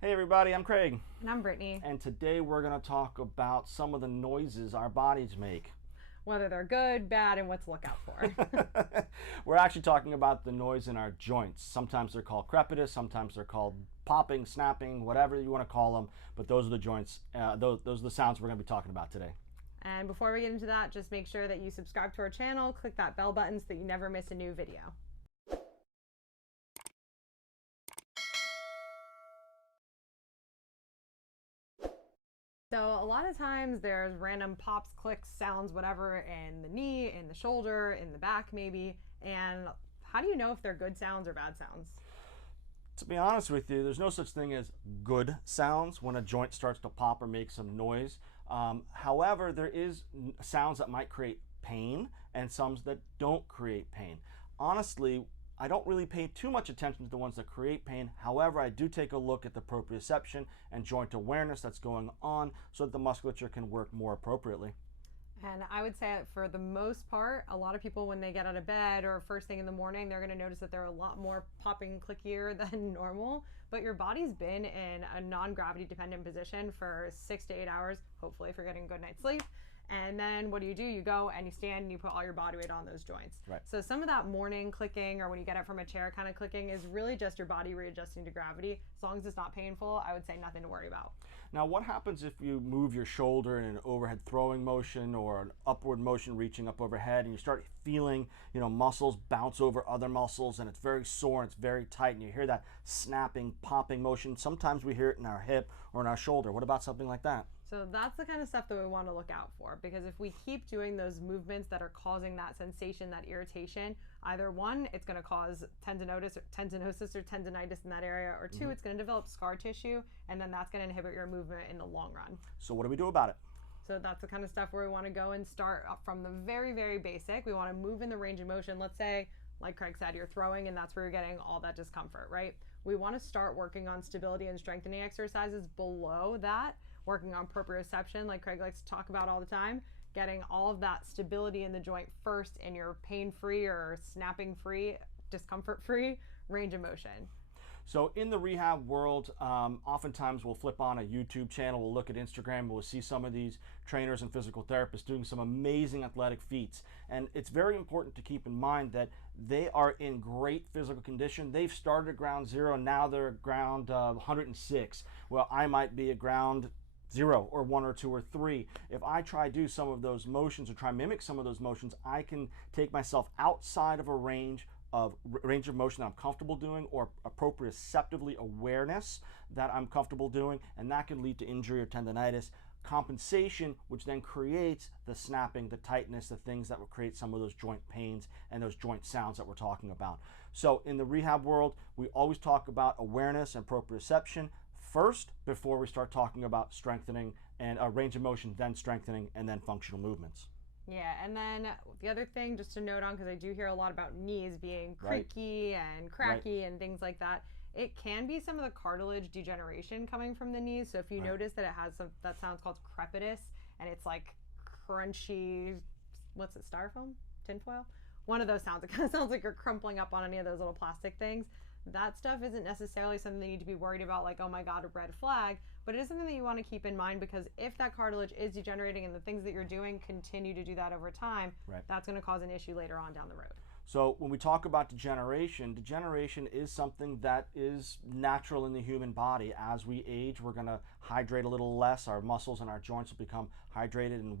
Hey everybody, I'm Craig. And I'm Brittany. And today we're going to talk about some of the noises our bodies make. Whether they're good, bad, and what to look out for. We're actually talking about the noise in our joints. Sometimes they're called crepitus, sometimes they're called popping, snapping, whatever you want to call them. But those are the joints, those are the sounds we're going to be talking about today. And before we get into that, just make sure that you subscribe to our channel, click that bell button so that you never miss a new video. So a lot of times there's random pops, clicks, sounds, whatever in the knee, in the shoulder, in the back maybe. And how do you know if they're good sounds or bad sounds? To be honest with you, there's no such thing as good sounds when a joint starts to pop or make some noise. However, there is sounds that might create pain and some that don't create pain. Honestly, I don't really pay too much attention to the ones that create pain. However, I do take a look at the proprioception and joint awareness that's going on so that the musculature can work more appropriately. And I would say for the most part, a lot of people, when they get out of bed or first thing in the morning, they're going to notice that they're a lot more popping clickier than normal. But your body's been in a non-gravity dependent position for 6 to 8 hours, hopefully if you're getting a good night's sleep. And then what do? You go and you stand and you put all your body weight on those joints. Right. So some of that morning clicking or when you get up from a chair kind of clicking is really just your body readjusting to gravity. As long as it's not painful, I would say nothing to worry about. Now, what happens if you move your shoulder in an overhead throwing motion or an upward motion reaching up overhead and you start feeling, muscles bounce over other muscles and it's very sore and it's very tight and you hear that snapping, popping motion? Sometimes we hear it in our hip or in our shoulder. What about something like that? So that's the kind of stuff that we want to look out for, because if we keep doing those movements that are causing that sensation, that irritation, either one, it's going to cause tendinosis or tendinitis in that area, or two, it's going to develop scar tissue, and then that's going to inhibit your movement in the long run. So what do we do about it? So that's the kind of stuff where we want to go and start from the very, very basic. We want to move in the range of motion. Let's say, like Craig said, you're throwing and that's where you're getting all that discomfort, right? We want to start working on stability and strengthening exercises below that, working on proprioception, like Craig likes to talk about all the time, getting all of that stability in the joint first in your pain-free or snapping-free, discomfort-free range of motion. So in the rehab world, oftentimes we'll flip on a YouTube channel, we'll look at Instagram, we'll see some of these trainers and physical therapists doing some amazing athletic feats. And it's very important to keep in mind that they are in great physical condition. They've started at ground zero, now they're at ground 106. Well, I might be at ground 0 or 1 or 2 or 3. If I try to do some of those motions or try to mimic some of those motions, I can take myself outside of a range of motion that I'm comfortable doing, or a proprioceptively awareness that I'm comfortable doing, and that can lead to injury or tendinitis. Compensation, which then creates the snapping, the tightness, the things that will create some of those joint pains and those joint sounds that we're talking about. So in the rehab world, we always talk about awareness and proprioception first before we start talking about strengthening and a range of motion, then strengthening, and then functional movements. Yeah, and then the other thing just to note on, because I do hear a lot about knees being creaky and cracky and things like that, it can be some of the cartilage degeneration coming from the knees. So if you notice that it has that sounds called crepitus, and it's like crunchy, what's it, styrofoam? Tinfoil? One of those sounds. It kind of sounds like you're crumpling up on any of those little plastic things. That stuff isn't necessarily something that you need to be worried about, like, oh my God, a red flag, but it is something that you want to keep in mind, because if that cartilage is degenerating and the things that you're doing continue to do that over time, that's going to cause an issue later on down the road. So when we talk about degeneration is something that is natural in the human body. As we age, we're going to hydrate a little less. Our muscles and our joints will become hydrated and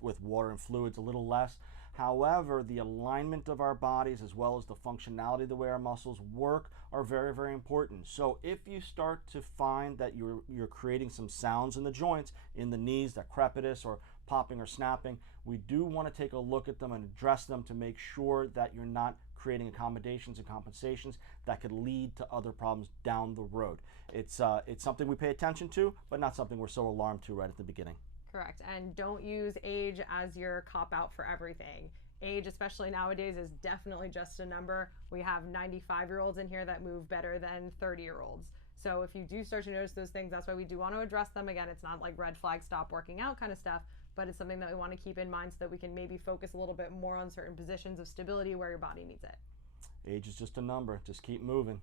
with water and fluids a little less. However, the alignment of our bodies as well as the functionality of the way our muscles work are very, very important. So if you start to find that you're creating some sounds in the joints, in the knees, that crepitus or popping or snapping, we do want to take a look at them and address them to make sure that you're not creating accommodations and compensations that could lead to other problems down the road. It's something we pay attention to, but not something we're so alarmed to right at the beginning. Correct. And don't use age as your cop out for everything. Age, especially nowadays, is definitely just a number. We have 95-year-olds in here that move better than 30-year-olds. So if you do start to notice those things, that's why we do want to address them. Again, it's not like red flag, stop working out kind of stuff, but it's something that we want to keep in mind so that we can maybe focus a little bit more on certain positions of stability where your body needs it. Age is just a number. Just keep moving.